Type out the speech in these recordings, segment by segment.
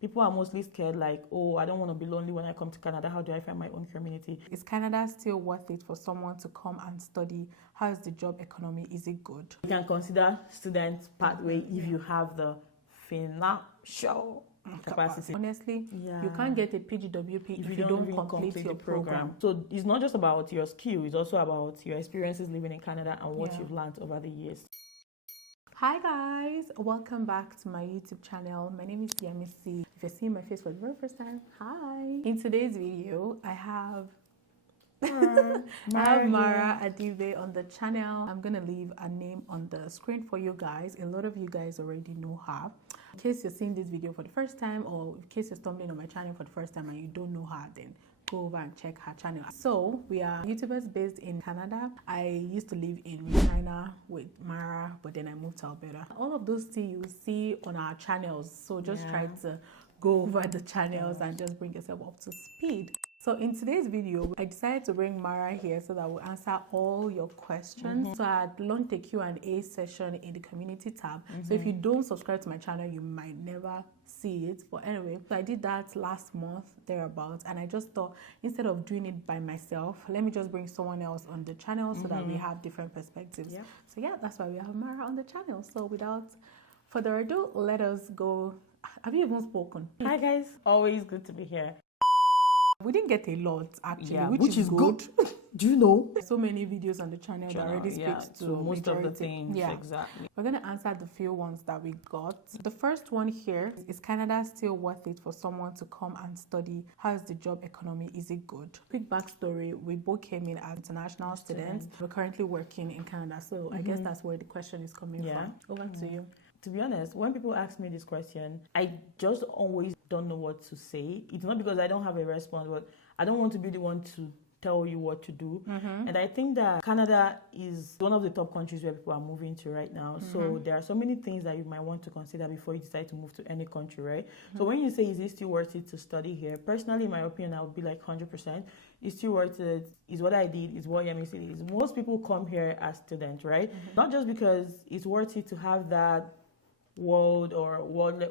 People are mostly scared, like, oh, I don't want to be lonely when I come to Canada. How do I find my own community? Is Canada still worth it for someone to come and study? How is the job economy? Is it good? You can consider student pathway if you have the financial capacity. Honestly, you can't get a PGWP if you don't complete your program. So it's not just about your skill, it's also about your experiences living in Canada and what you've learned over the years. Hi guys, welcome back to my YouTube channel. My name is Yemisi. If you're seeing my face for the very first time, hi. In today's video, I have Mara Adive on the channel. I'm gonna leave a name on the screen for you guys. A lot of you guys already know her. In case you're seeing this video for the first time, or in case you're stumbling on my channel for the first time and you don't know her, then go over and check her channel. So we are YouTubers based in Canada. I used to live in China with Mara, but then I moved to Alberta. All of those things you see on our channels, so just try to go over the channels and just bring yourself up to speed. So in today's video, I decided to bring Mara here so that we'll answer all your questions. So I launched a Q&A session in the community tab. So if you don't subscribe to my channel, you might never see it. But anyway, so I did that last month, thereabouts, and I just thought instead of doing it by myself, let me just bring someone else on the channel so that we have different perspectives. So yeah, that's why we have Mara on the channel. So without further ado, let us go. Have you even spoken? Hi guys, always good to be here. We didn't get a lot actually, which is good. Do you know? So many videos on the channel that already speaks to most of the things. Exactly. We're going to answer the few ones that we got. The first one here is Canada still worth it for someone to come and study? How is the job economy? Is it good? Quick backstory, we both came in as international students. We're currently working in Canada. So I guess that's where the question is coming from. Over to you. To be honest, when people ask me this question, I just always don't know what to say. It's not because I don't have a response, but I don't want to be the one to tell you what to do. And I think that Canada is one of the top countries where people are moving to right now. So there are so many things that you might want to consider before you decide to move to any country, right? So when you say, is it still worth it to study here? Personally, in my opinion, I would be like 100%. It's still worth it, is what I did, is what Yemisi is. Most people come here as students, right? Not just because it's worth it to have that world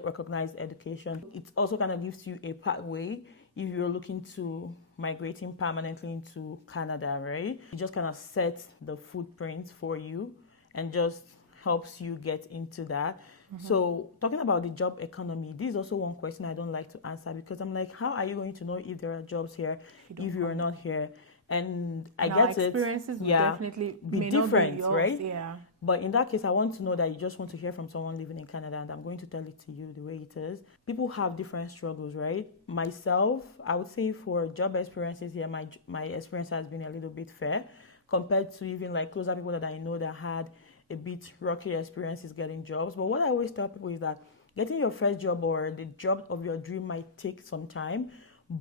recognized education. It also kind of gives you a pathway if you're looking to migrating permanently into Canada, right? It just kind of sets the footprint for you and just helps you get into that. So talking about the job economy, this is also one question I don't like to answer because I'm like, how are you going to know if there are jobs here if you are not here? And I get it. Experiences will definitely be different, right? Yeah. But in that case, I want to know that you just want to hear from someone living in Canada, and I'm going to tell it to you the way it is. People have different struggles, right? Myself, I would say for job experiences here, my experience has been a little bit fair compared to even like closer people that I know that had a bit rocky experiences getting jobs. But what I always tell people is that getting your first job or the job of your dream might take some time,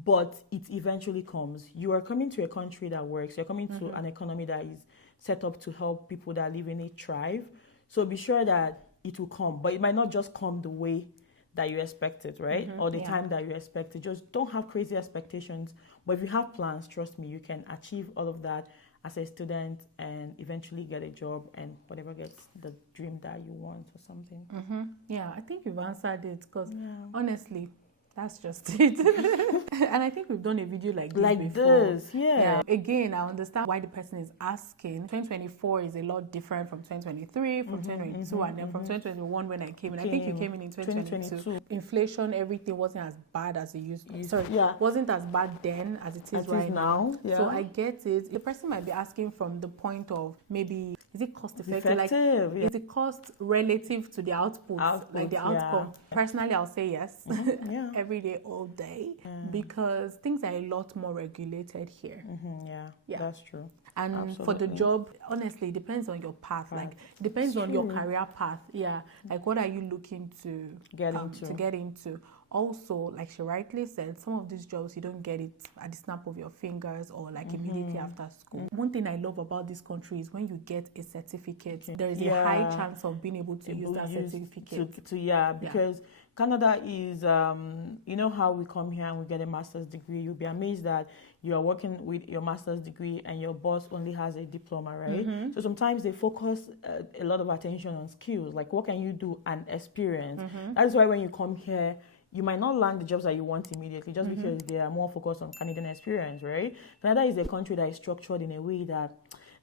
but it eventually comes. You are coming to a country that works. You're coming to an economy that is set up to help people that live in it thrive. So be sure that it will come, but it might not just come the way that you expect it, right? Or the time that you expect it. Just don't have crazy expectations. But if you have plans, trust me, you can achieve all of that as a student and eventually get a job and whatever gets the dream that you want or something. Yeah, I think you've answered it because honestly, that's just it. And I think we've done a video like this before. Again, I understand why the person is asking. 2024 is a lot different from 2023, from 2022, and then from 2021 when I came in. I think you came in 2022. Inflation, everything wasn't as bad as it used to be. Wasn't as bad then as it is right now. So I get it. The person might be asking from the point of maybe, is it cost effective? Like, is it cost relative to the output like the outcome? Personally, I'll say yes. Every day, all day, because things are a lot more regulated here. That's true. And for the job, honestly, it depends on your path. Like, it depends on your career path. Like, what are you looking to get into? Also, like she rightly said, some of these jobs you don't get it at the snap of your fingers or like immediately after school. One thing I love about this country is when you get a certificate, there is a high chance of being able to use that certificate. Because Canada is, you know how we come here and we get a master's degree. You'll be amazed that you are working with your master's degree and your boss only has a diploma, right? So sometimes they focus a lot of attention on skills, like what can you do and experience. That's why when you come here, you might not land the jobs that you want immediately just because they are more focused on Canadian experience, right? Canada is a country that is structured in a way that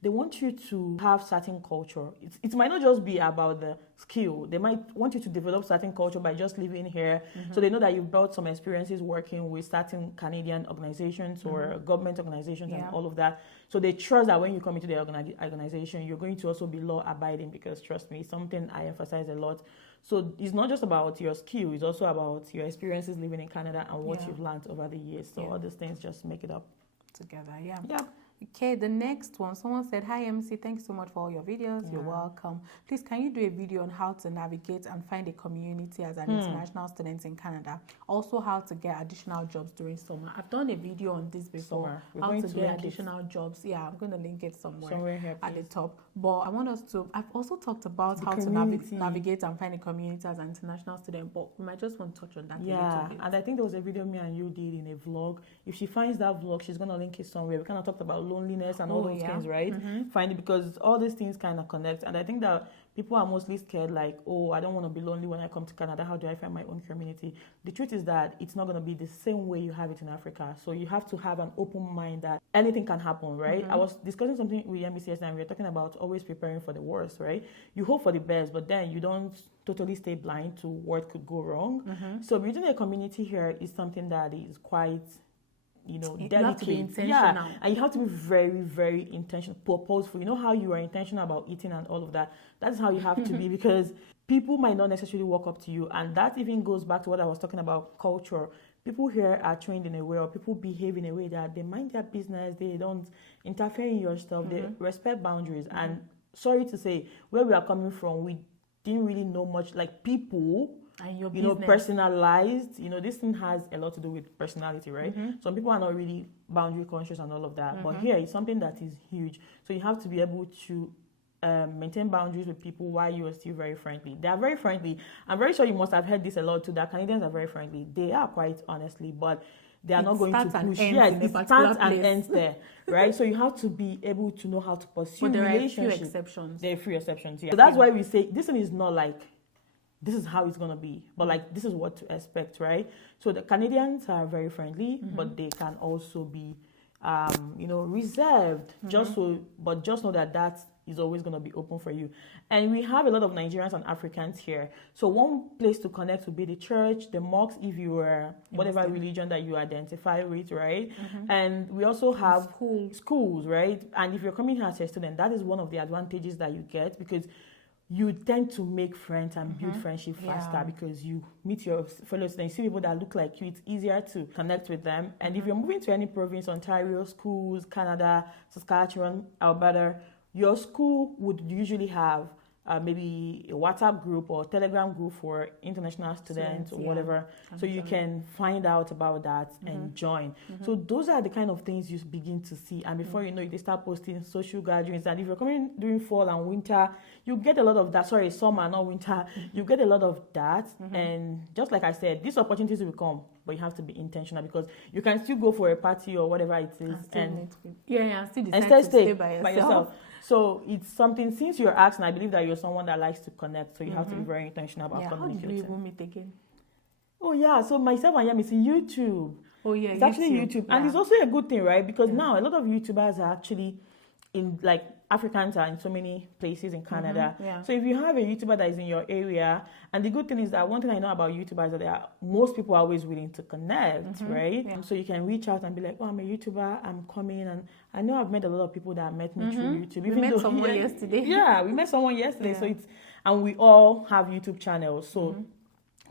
they want you to have certain culture. It might not just be about the skill. They might want you to develop certain culture by just living here. So they know that you've built some experiences working with certain Canadian organizations or government organizations and all of that. So they trust that when you come into the organization, you're going to also be law abiding, because trust me, it's something I emphasize a lot. So it's not just about your skill, it's also about your experiences living in Canada and what you've learned over the years. So all these things just make it up together. Yeah. Okay, the next one, someone said, hi MC, thanks so much for all your videos. You're welcome. Please, can you do a video on how to navigate and find a community as an international student in Canada? Also, how to get additional jobs during summer. I've done a video on this before. How to get additional jobs. Yeah, I'm going to link it somewhere here, at the top. But I want us to, I've also talked about how to navigate and find a community as an international student, but we might just want to touch on that a little bit. And I think there was a video me and you did in a vlog. If she finds that vlog, she's going to link it somewhere. We kind of talked about loneliness and all those things, right? Find it, because all these things kind of connect. And I think that people are mostly scared, like, oh, I don't want to be lonely when I come to Canada. How do I find my own community? The truth is that it's not going to be the same way you have it in Africa. So you have to have an open mind that anything can happen, right? I was discussing something with Yemisi yesterday, and we were talking about always preparing for the worst, right? You hope for the best, but then you don't totally stay blind to what could go wrong. So building a community here is something that is quite, delicate. You have to be intentional. And you have to be very, very intentional, purposeful. You know how you are intentional about eating and all of that? That's how you have to be, because people might not necessarily walk up to you. And that even goes back to what I was talking about, culture. People here are trained in a way, or people behave in a way that they mind their business, they don't interfere in your stuff, they respect boundaries. And sorry to say, where we are coming from, we didn't really know much, like people, and your business. Personalized. This thing has a lot to do with personality, right? Some people are not really boundary conscious and all of that. But here, it's something that is huge. So you have to be able to maintain boundaries with people while you are still very friendly. They are very friendly. I'm very sure you must have heard this a lot too, that Canadians are very friendly. They are, quite honestly, but they are not going to push. It starts and ends there, right? So you have to be able to know how to pursue relationships. There are a few exceptions. There are a few exceptions, So that's why we say this one is not like, this is how it's going to be, but like, this is what to expect, right? So the Canadians are very friendly, but they can also be, reserved, just know that is always going to be open for you. And we have a lot of Nigerians and Africans here. So one place to connect would be the church, the mosque, if you are whatever religion that you identify with, right? And we also have schools, right? And if you're coming here as a student, that is one of the advantages that you get, because you tend to make friends and build friendship faster, because you meet your fellow students, you see people that look like you, it's easier to connect with them. And if you're moving to any province, Ontario, schools, Canada, Saskatchewan, Alberta, your school would usually have maybe a WhatsApp group or Telegram group for international students or whatever. So you can find out about that and join. So those are the kind of things you begin to see. And before you know it, they start posting social gatherings. And if you're coming during fall and winter, you get a lot of that. Sorry, summer, not winter. You get a lot of that. And just like I said, these opportunities will come, but you have to be intentional, because you can still go for a party or whatever it is. And still decide to stay by yourself. So it's something, since you're asking, I believe that you're someone that likes to connect. So you have to be very intentional about communicating. How did you even meet again? Oh, yeah. So myself and Yemisi, YouTube. Oh, yeah. It's actually YouTube. And it's also a good thing, right? Because now a lot of YouTubers are actually in, like, Africans are in so many places in Canada. So if you have a YouTuber that is in your area, and the good thing is that one thing I know about YouTubers is that most people are always willing to connect, right? So you can reach out and be like, oh, I'm a YouTuber, I'm coming. And I know I've met a lot of people that met me through YouTube. We met someone yesterday. Yeah, we met someone yesterday. So and we all have YouTube channels. So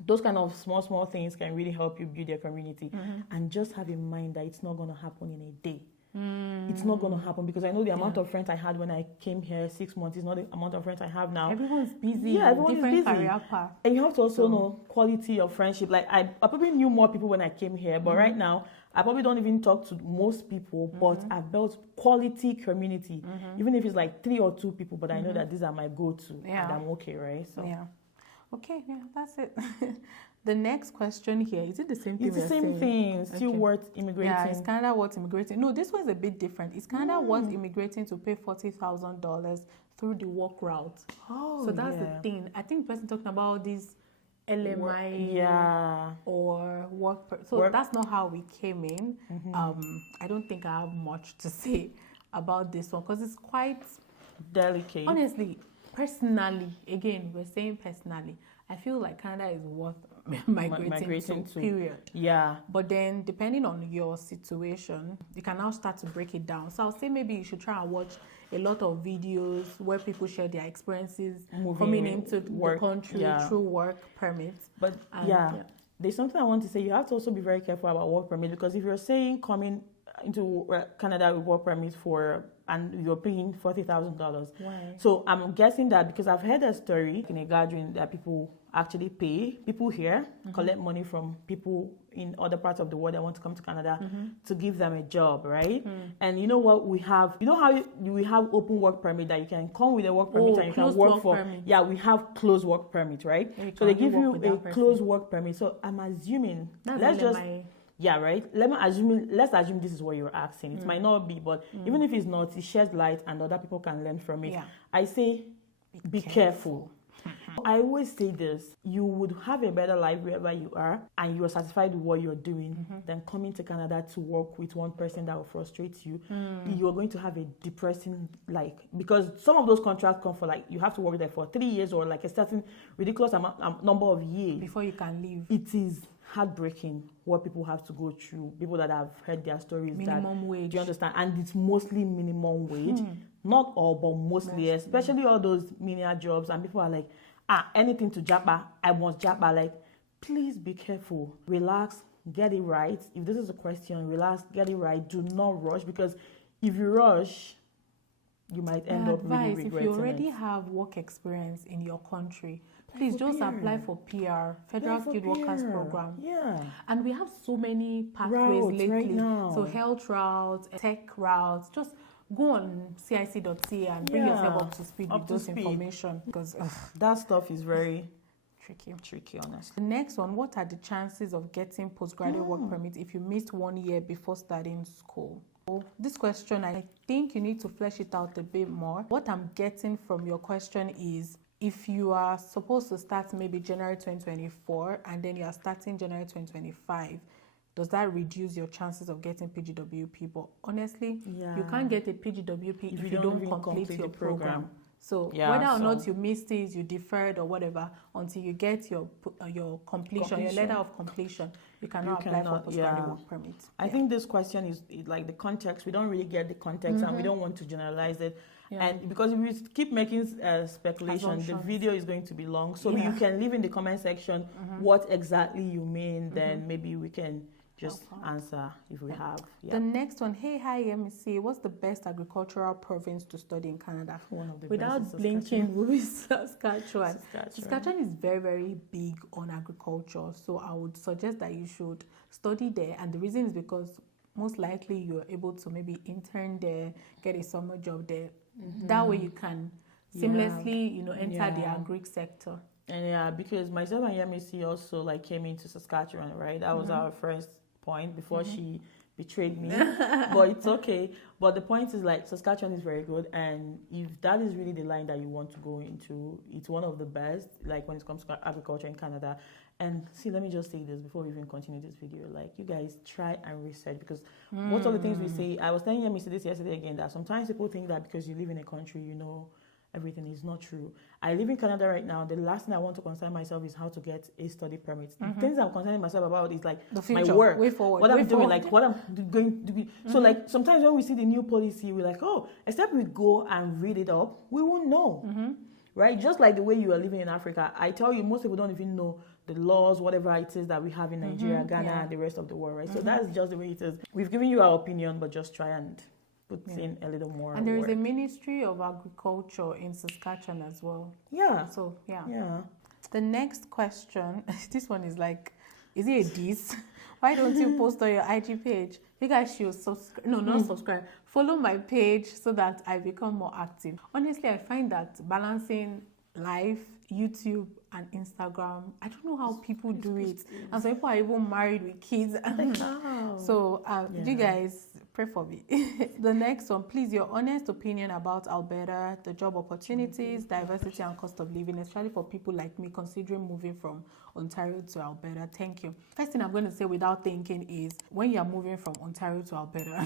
those kind of small things can really help you build your community. And just have in mind that it's not going to happen in a day. It's not going to happen, because I know the amount of friends I had when I came here 6 months is not the amount of friends I have now. Everyone's busy. Yeah, everyone different is busy. Career path. And you have to also know quality of friendship. Like I probably knew more people when I came here, but right now I probably don't even talk to most people, but I've built quality community, even if it's like 3 or 2 people, but I know that these are my go-to and I'm okay, right? So okay, that's it. The next question here, is it the same thing? It's the same thing, still worth immigrating. Yeah, is Canada worth immigrating? No, this one's a bit different. Is Canada worth immigrating to pay $40,000 through the work route? Oh, so that's the thing. I think the person talking about this LMI or so that's not how we came in. I don't think I have much to say about this one because it's quite delicate. Honestly, personally, again, we're saying personally, I feel like Canada is worth migrating to, period. Yeah. But then, depending on your situation, you can now start to break it down. So I'll say maybe you should try and watch a lot of videos where people share their experiences coming into the country through work permits. But there's something I want to say. You have to also be very careful about work permit, because if you're saying coming into Canada with work permit and you're paying $40,000. So I'm guessing that because I've heard a story in a gathering that people actually pay people here, collect money from people in other parts of the world that want to come to Canada to give them a job, right? And you know what we have? You know how we have open work permit that you can come with a work permit and you can work for? Permit. Yeah, we have closed work permit, right? So they give you a closed work permit. So I'm assuming let's assume this is what you're asking. It might not be, but even if it's not, it sheds light and other people can learn from it. I say be careful. I always say this: you would have a better life wherever you are and you're satisfied with what you're doing than coming to Canada to work with one person that will frustrate you. You're going to have a depressing because some of those contracts come for you have to work there for 3 years or a certain ridiculous number of years before you can leave. It is heartbreaking what people have to go through. People that have heard their stories. Minimum wage. Do you understand? And it's mostly minimum wage. Not all, but mostly. Especially all those menial jobs. And people are like, anything to Japa, I want Japa. Please be careful. Relax, get it right. If this is a question, relax, get it right. Do not rush, because if you rush, you might end up really regretting it. If you already have work experience in your country, please just apply for PR, Federal Skilled Workers Program. Yeah. And we have so many pathways lately. Right now. So health routes, tech routes, just go on cic.ca and bring yourself up to speed with those information, because that stuff is very tricky, honestly. The next one: what are the chances of getting postgraduate work permit if you missed 1 year before starting school? This question, I think you need to flesh it out a bit more. What I'm getting from your question is, if you are supposed to start maybe January 2024 and then you are starting January 2025, does that reduce your chances of getting PGWP? But honestly, you can't get a PGWP if you don't complete your program. So whether or not you missed it, you deferred or whatever, until you get your completion, your letter of completion, you cannot apply for postgraduate work permit. I think this question is like the context. We don't really get the context, and we don't want to generalize it. And because if we keep making speculation, the video is going to be long. So you can leave in the comment section what exactly you mean. Then maybe we can just answer if we have. The next one: hey, hi, Yemisi. What's the best agricultural province to study in Canada? One of the Without blinking, will be Saskatchewan. Saskatchewan is very, very big on agriculture. So I would suggest that you should study there. And the reason is because most likely you're able to maybe intern there, get a summer job there. That way you can seamlessly, enter the agri sector. And because myself and Yemisi also came into Saskatchewan, right? That was our first point before she betrayed me. But it's okay. But the point is Saskatchewan is very good, and if that is really the line that you want to go into, it's one of the best when it comes to agriculture in Canada. And see, let me just say this before we even continue this video. You guys try and research, because most of the things we say, I was telling Yemisi this yesterday again, that sometimes people think that because you live in a country, everything is not true. I live in Canada right now. The last thing I want to concern myself is how to get a study permit. The things I'm concerning myself about is my work, way forward, what I'm doing, what I'm going to do. So sometimes when we see the new policy, we're like, except we go and read it up, we won't know, right? Just like the way you are living in Africa. I tell you, most people don't even know the laws, whatever it is that we have in Nigeria, Ghana, and the rest of the world, right? So that's just the way it is. We've given you our opinion, but just try and put in a little more. And there is a Ministry of Agriculture in Saskatchewan as well. Yeah. So, The next question, this one is is it a diss? Why don't you post on your IG page? You guys should subscribe. No, not subscribe. Follow my page so that I become more active. Honestly, I find that balancing life, YouTube, and Instagram, I don't know how people do it. And some people are even married with kids. So, you guys Pray for me. The next one, please, your honest opinion about Alberta, the job opportunities, diversity and cost of living, especially for people like me considering moving from Ontario to Alberta. Thank you. First thing I'm going to say without thinking is when you're moving from Ontario to Alberta,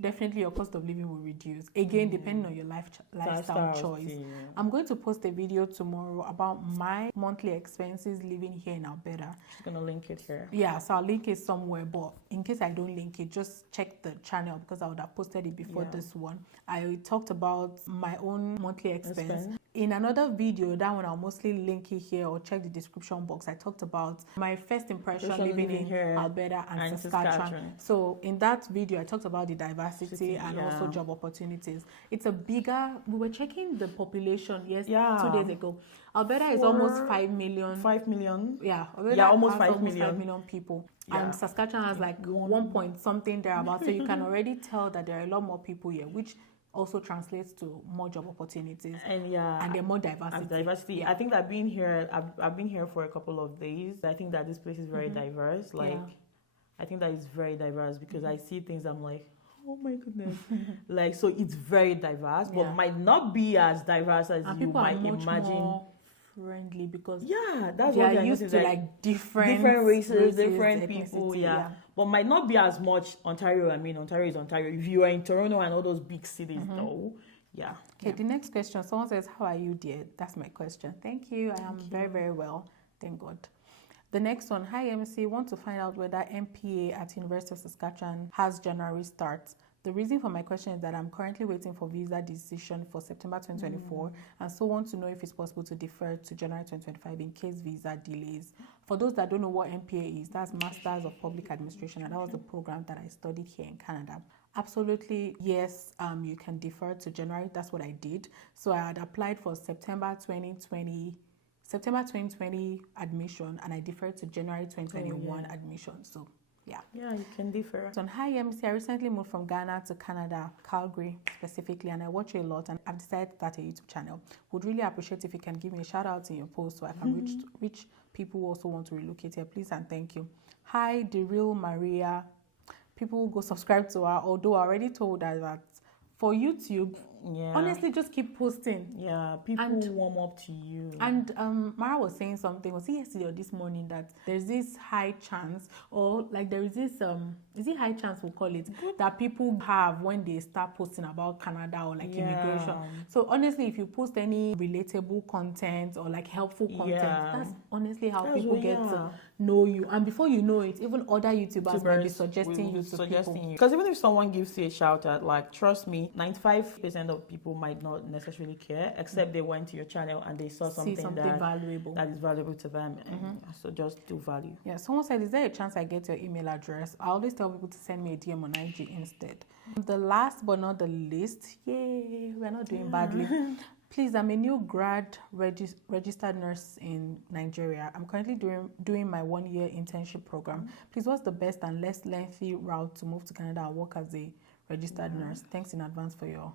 definitely your cost of living will reduce. Again, depending on your lifestyle choice. Yeah. I'm going to post a video tomorrow about my monthly expenses living here in Alberta. She's going to link it here. Yeah, so I'll link it somewhere, but in case I don't link it, just check the channel because I would have posted it before this one. I talked about my own monthly expense. In another video, that one I'll mostly link it here or check the description box. I talked about my first impression living in here, Alberta and Saskatchewan. So in that video, I talked about the diversity and also job opportunities. It's a bigger, we were checking the population 2 days ago. Alberta is almost 5 million. 5 million? Yeah, almost 5 million. 5 million people. Yeah. And Saskatchewan has like 1 point something thereabout. So you can already tell that there are a lot more people here, which also translates to more job opportunities and there more diversity. Yeah. I think that being here, I've been here for a couple of days. I think that this place is very diverse. I think that it's very diverse because I see things I'm like, oh my goodness. Like, so it's very diverse, but might not be as diverse as you might imagine. More friendly because that's they what are used to like different races, different people, but might not be as much Ontario. I mean, Ontario is Ontario. If you are in Toronto and all those big cities, though, Okay, the next question. Someone says, "How are you, dear?" That's my question. Thank you. I am very, very well. Thank God. The next one. Hi, MC. Want to find out whether MPA at University of Saskatchewan has January start. The reason for my question is that I'm currently waiting for visa decision for September 2024 and so want to know if it's possible to defer to January 2025 in case visa delays. For those that don't know what MPA is, that's Masters of Public Administration, and that was the program that I studied here in Canada. Absolutely, yes, you can defer to January. That's what I did. So I had applied for September 2020 admission and I deferred to January 2021 admission. So yeah, you can differ. So, hi MC, I recently moved from Ghana to Canada, Calgary specifically, and I watch you a lot and I've decided to start a YouTube channel. Would really appreciate if you can give me a shout out in your post so I can reach people who also want to relocate here. Please and thank you. Hi, the real Maria. People will go subscribe to her, although I already told her that for YouTube, honestly, just keep posting. Yeah, people warm up to you. And Mara was saying something, was it yesterday or this morning, that there's this high chance, or like there is this, is it high chance we'll call it, that people have when they start posting about Canada or like immigration. So honestly, if you post any relatable content or like helpful content, that's honestly how people get to know you. And before you know it, even other YouTubers might be suggesting you to people. Because even if someone gives you a shout out, like, trust me, 95% of people might not necessarily care, except they went to your channel and they saw something valuable that is valuable to them. So just do value. Yeah, someone said, is there a chance I get your email address? I always tell people to send me a DM on IG instead. The last but not the least, yay, we're not doing badly. Please, I'm a new grad registered nurse in Nigeria. I'm currently doing my 1-year internship program. Please, what's the best and less lengthy route to move to Canada and work as a registered nurse? Thanks in advance for your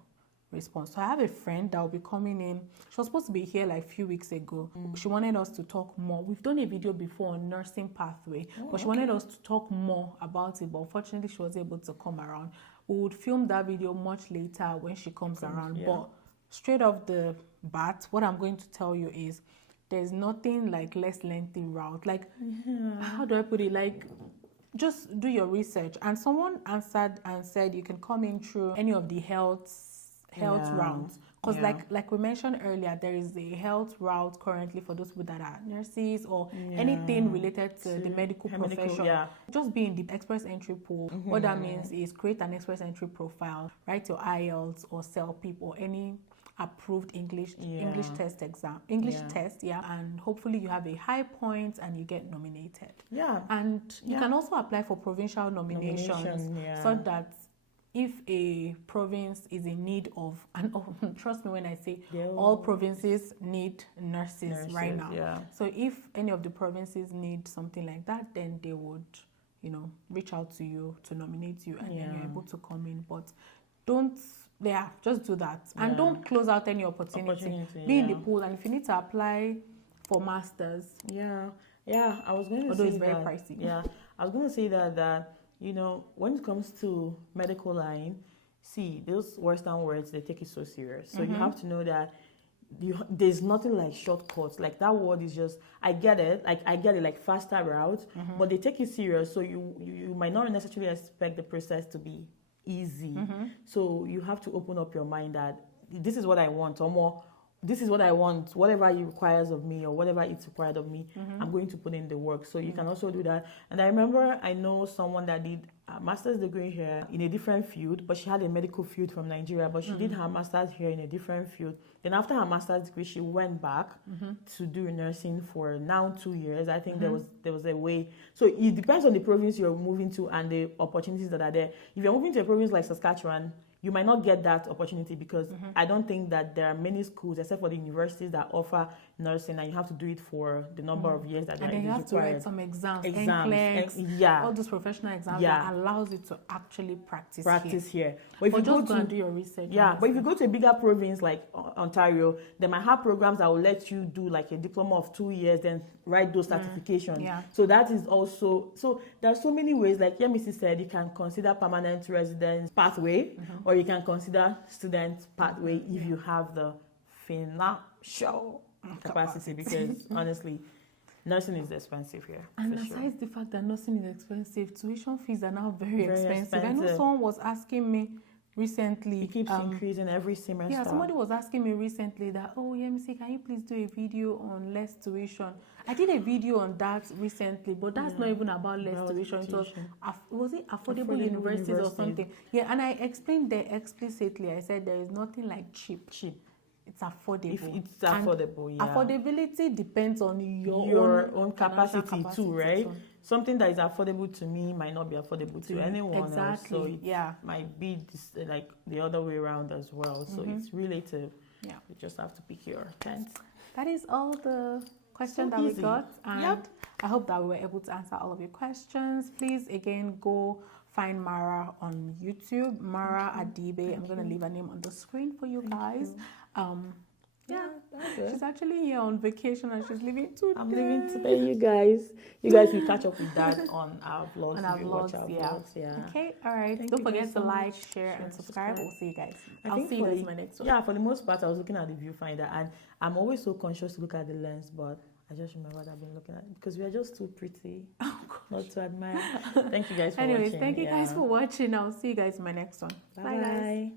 response. So I have a friend that will be coming in. She was supposed to be here like a few weeks ago. She wanted us to talk more. We've done a video before on nursing pathway, but she wanted us to talk more about it. But unfortunately, she was able to come around. We would film that video much later when she comes around. But straight off the bat, what I'm going to tell you is there's nothing like less lengthy route. Like, how do I put it? Like, just do your research. And someone answered and said you can come in through any of the health routes. Because like we mentioned earlier, there is a health route currently for those people that are nurses or anything related to the medical profession. Just be in the express entry pool. What that means is create an express entry profile, write your IELTS or CELPIP or any approved English test exam, test, and hopefully you have a high point and you get nominated. And you can also apply for provincial nominations so that if a province is in need of, and trust me when I say all provinces need nurses right now. So if any of the provinces need something like that, then they would, reach out to you to nominate you and then you're able to come in. But just do that. And don't close out any opportunity. Be in the pool, and if you need to apply for masters. I was going to say although it's very pricey. I was going to say that you know, when it comes to medical line, see, those Western words, they take it so serious. So you have to know that there's nothing like shortcuts. Like that word is just, I get it, like faster route, but they take it serious. So you might not necessarily expect the process to be easy. So you have to open up your mind that this is what I want, or more, this is what I want, whatever it requires of me or whatever it's required of me, I'm going to put in the work. So you can also do that. And I remember I know someone that did a master's degree here in a different field, but she had a medical field from Nigeria, but she did her master's here in a different field. Then after her master's degree, she went back to do nursing for now 2 years. I think there was a way. So it depends on the province you're moving to and the opportunities that are there. If you're moving to a province like Saskatchewan, you might not get that opportunity because I don't think that there are many schools, except for the universities, that offer nursing, and you have to do it for the number of years that and then you have to write some exams, all those professional exams that allows you to actually practice here. But if you just go and do your research. Yeah, but if you go to a bigger province like Ontario, they might have programs that will let you do like a diploma of 2 years, then write those certifications. So that is also, so there are so many ways. Like Yemisi said, you can consider permanent residence pathway, or you can consider student pathway if you have the financial capacity, because honestly, nursing is expensive here. And besides the fact that nursing is expensive, tuition fees are now very expensive. I know someone was asking me recently. It keeps increasing every semester. Yeah, somebody was asking me recently that, oh, Yemisi, can you please do a video on less tuition? I did a video on that recently, but that's not even about less tuition. It was it affordable universities or something? Yeah, and I explained there explicitly. I said there is nothing like cheap. It's affordable. If it's affordable, and affordability depends on your own capacity too, right? Something that is affordable to me might not be affordable to anyone else. So it might be like the other way around as well. So it's relative. Yeah, you just have to pick your tent. That is all the questions that we got, and I hope that we were able to answer all of your questions. Please again go find Mara on YouTube, Mara Adibe. I'm going to leave her name on the screen for you guys. She's actually here on vacation and she's leaving today. I'm leaving today, you guys. You guys can catch up with that on our vlogs. On our vlogs, Okay, all right. Don't forget to like, share, and subscribe. We'll see you guys. I'll see you guys in my next one. Yeah, for the most part, I was looking at the viewfinder, and I'm always so conscious to look at the lens, but I just remember what I've been looking at because we are just too pretty not to admire. Thank you guys for watching. Anyways, thank you guys for watching. I'll see you guys in my next one. Bye guys.